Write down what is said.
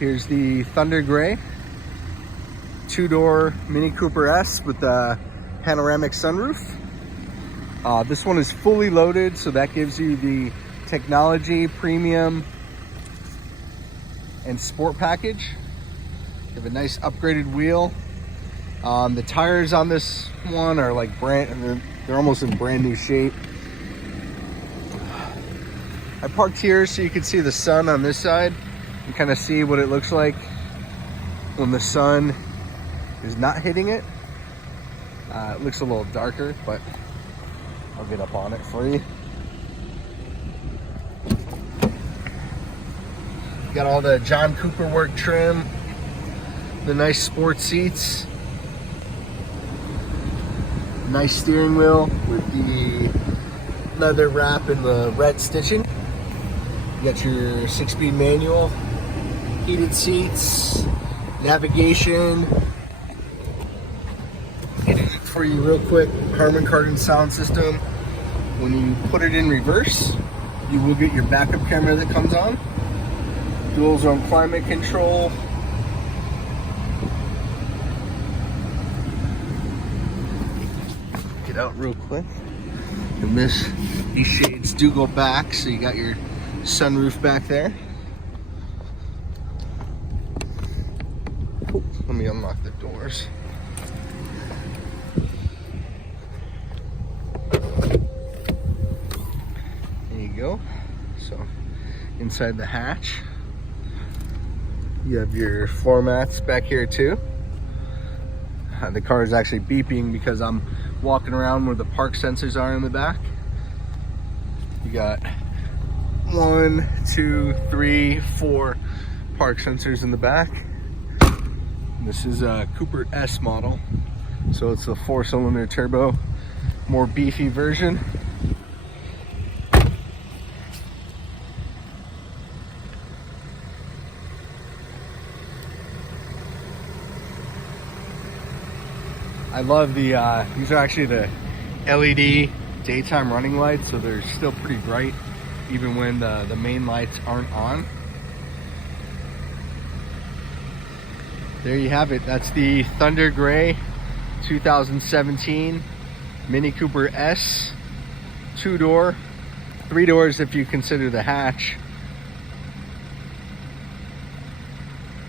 Here's the Thunder Gray, two-door Mini Cooper S with the panoramic sunroof. This one is fully loaded, so that gives you the technology, premium, and sport package. You have a nice upgraded wheel. The tires on this one are like they're almost in brand new shape. I parked here so you can see the sun on this side and kind of see what it looks like when the sun is not hitting it. It looks a little darker, but I'll get up on it for you. Got all the John Cooper work trim, the nice sport seats, nice steering wheel with the leather wrap and the red stitching. You got your 6-speed manual, heated seats, navigation. Hitting it for you real quick, HARMAN KARDON sound system. When you put it in reverse, you will get your backup camera that comes on. Dual zone climate control. Get out real quick. And these shades do go back, so you got your sunroof back there. Oh, let me unlock the doors. There you go. So inside the hatch, you have your floor mats back here too. The car is actually beeping because I'm walking around where the park sensors are in the back. You got 1, 2, 3, 4 park sensors in the back. This is a Cooper S model, so it's a 4-cylinder turbo, more beefy version. I love the, these are actually the LED daytime running lights, so they're still pretty bright even when the main lights aren't on. There you have it. That's the Thunder Gray 2017 Mini Cooper S, 2-door, 3 doors if you consider the hatch.